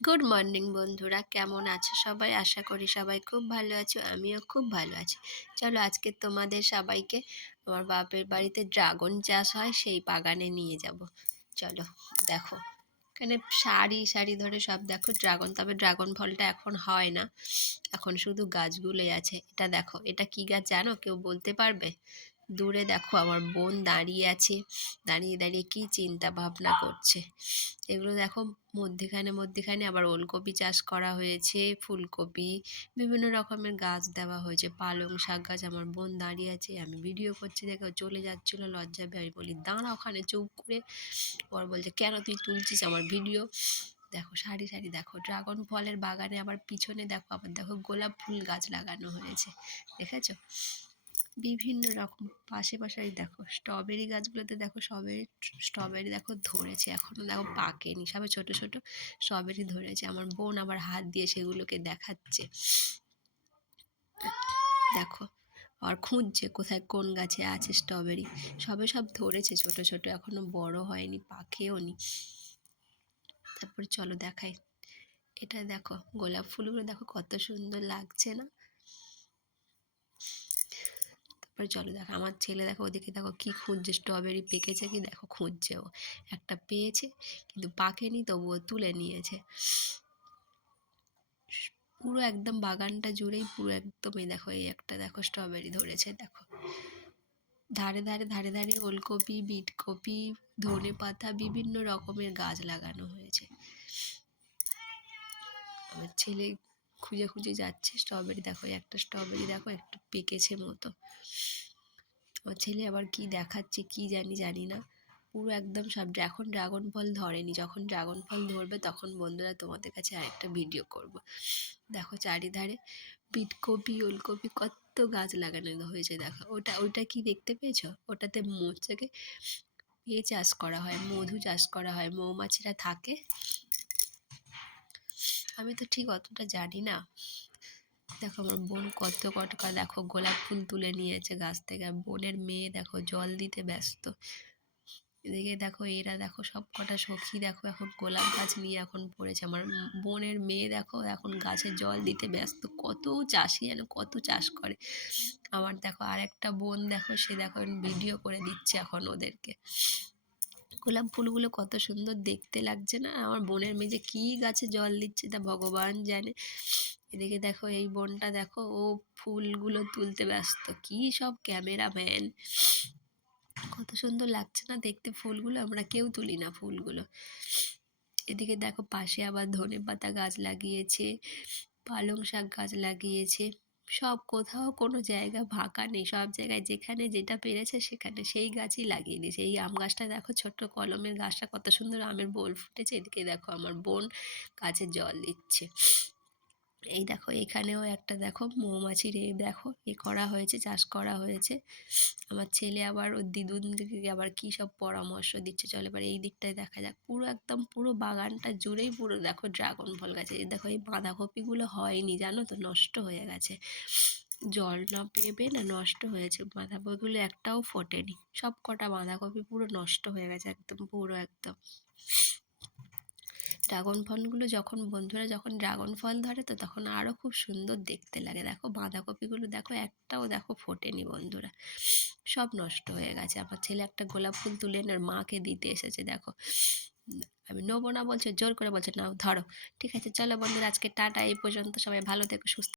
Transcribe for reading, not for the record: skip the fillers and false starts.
Good morning বন্ধুরা, কেমন আছো সবাই? আশা করি সবাই খুব ভালো আছো, আমিও খুব ভালো আছি। চলো আজকে তোমাদের সবাইকে আমার বাপের বাড়িতে ড্রাগন চাষ হয় সেই বাগানে নিয়ে যাব। চলো দেখো, এখানে সারি সারি ধরে সব দেখো ড্রাগন, তবে ড্রাগন ফলটা এখন হয় না, এখন শুধু গাছগুলোই আছে। এটা দেখো, এটা কি গাছ জানো? কেউ বলতে পারবে? দূরে দেখো আমার বোন দাঁড়িয়ে আছে, দাঁড়িয়ে দাঁড়িয়ে কি চিন্তা ভাবনা করছে। এগুলো দেখো, মধ্যেখানে মধ্যেখানে আবার ওলকপি চাষ করা হয়েছে, ফুলকপি, বিভিন্ন রকমের গাছ দেওয়া হয়েছে, পালং শাক গাছ। আমার বোন দাঁড়িয়ে আছে, আমি ভিডিও করছি দেখো, চলে যাচ্ছিল লজ্জা পেয়ে। আমি বলি দাঁড়া ওখানে চুপ করে। ওর বলছে কেন তুই তুলছিস আমার ভিডিও? দেখো সারি সারি দেখো ড্রাগন ফলের বাগানে, আবার পিছনে দেখো, আবার দেখো গোলাপ ফুল গাছ লাগানো হয়েছে, দেখেছো? বিভিন্ন রকম পাশে পাশে দেখো স্ট্রবেরি গাছগুলোতে দেখো, স্ট্রবেরি দেখো ধরেছে, এখনো দেখো পাকেনি, সবে ছোট ছোট স্ট্রবেরি ধরেছে। আমার বোন আবার হাত দিয়ে সেগুলোকে দেখাচ্ছে, দেখো। আর খুঁজছে কোথায় কোন গাছে আছে স্ট্রবেরি। সব ধরেছে ছোট ছোট, এখনো বড় হয়নি, পাকেও নি। তারপরে চলো দেখাই, এটা দেখো গোলাপ ফুলগুলো দেখো কত সুন্দর লাগছে না? তারপরে চলো দেখো আমার ছেলে দেখো ওদিকে দেখো কি খুঁজছে, স্ট্রবেরি পেকেছে কি দেখো খুঁজছে। ও একটা পেয়েছে কিন্তু পাকেনি, তবুও তুলে নিয়েছে। পুরো একদম বাগানটা জুড়েই পুরো একদম এই দেখো, এই একটা দেখো স্ট্রবেরি ধরেছে দেখো। ধারে ধারে ধারে ধারে ওলকপি, বিটকপি, ধনে পাতা, বিভিন্ন রকমের গাছ লাগানো হয়েছে। আমার ছেলে খুঁজে খুঁজে যাচ্ছে স্ট্রবেরি, দেখো একটা স্ট্রবেরি দেখো একটু পেকেছে মতো। আমার ছেলে আবার কি দেখাচ্ছে কি জানি না। পুরো একদম সব, এখন ড্রাগন ফল ধরেনি, যখন ড্রাগন ফল ধরবে তখন বন্ধুরা তোমাদের কাছে আরেকটা ভিডিও করব। দেখো চারিধারে বিটকপি, ওলকপি, কত গাছ লাগানো হয়েছে দেখো। ওটা কি দেখতে পেয়েছো? ওটাতে মোচাকে চাষ করা হয়, মধু চাষ করা হয়, মৌমাছিরা থাকে। আমি তো ঠিক অতটা জানি না। দেখো আমার বোন কত কটকা দেখো গোলাপ ফুল তুলে নিয়েছে গাছ থেকে, আর বোনের মেয়ে দেখো জল দিতে ব্যস্ত। এদিকে দেখো এরা দেখো সব কটা সখী দেখো এখন গোলাপ গাছ নিয়ে এখন পড়েছে। আমার বোনের মেয়ে দেখো এখন গাছে জল দিতে ব্যস্ত। কত চাষি যেন কত চাষ করে। আমার দেখো আর একটা বোন দেখো, সে দেখো ভিডিও করে দিচ্ছে এখন ওদেরকে। গোলাপ ফুলগুলো কত সুন্দর দেখতে লাগছে না? আমার বোনের মেয়ে যে কি গাছে জল দিচ্ছে তা ভগবান জানে। এদিকে দেখো এই বোনটা দেখো, ও ফুলগুলো তুলতে ব্যস্ত, কি সব ক্যামেরাম্যান। কত সুন্দর লাগছে না দেখতে ফুলগুলো? আমরা কেউ তুলি না ফুলগুলো। এদিকে দেখো পাশে আবার ধনেপাতা গাছ লাগিয়েছে, পালং শাক গাছ লাগিয়েছে। সব, কোথাও কোনো জায়গা ফাঁকা নেই, সব জায়গায় যেখানে যেটা পেরেছে সেখানে সেই গাছই লাগিয়ে দিয়েছে। এই আম গাছটা দেখো, ছোট্ট কলমের গাছটা কত সুন্দর আমের বোল ফুটেছে। এদিকে দেখো আমার বোন গাছে জল দিচ্ছে। এই দেখো এখানেও একটা দেখো মৌমাছির দেখো করা হয়েছে, চাষ করা হয়েছে। আমার ছেলে আবার ওর দিদুনদিকে আবার কী সব পরামর্শ দিচ্ছে। চলে এবার এই দিকটায় দেখা যাক। পুরো একদম পুরো বাগানটা জুড়েই পুরো দেখো ড্রাগন ফল গাছে। এই দেখো এই বাঁধাকপিগুলো হয়নি জানো তো, নষ্ট হয়ে গেছে, জল না পেয়ে না নষ্ট হয়েছে। বাঁধাকপিগুলো একটাও ফোটেনি, সব কটা বাঁধাকপি পুরো নষ্ট হয়ে গেছে একদম, পুরো একদম। ড্রাগন ফলগুলো যখন বন্ধুরা যখন ড্রাগন ফল ধরে তো তখন আরও খুব সুন্দর দেখতে লাগে। দেখো বাঁধাকপিগুলো দেখো একটাও দেখো ফোটেনি বন্ধুরা, সব নষ্ট হয়ে গেছে। আমার ছেলে একটা গোলাপ ফুল তুলে এনে ওর মাকে দিতে এসেছে দেখো। আমি নেবো না বলছে, জোর করে বলছে নাও ধরো। ঠিক আছে চলো বন্ধুরা, আজকে টাটা, এই পর্যন্ত। সবাই ভালো থেকো, সুস্থ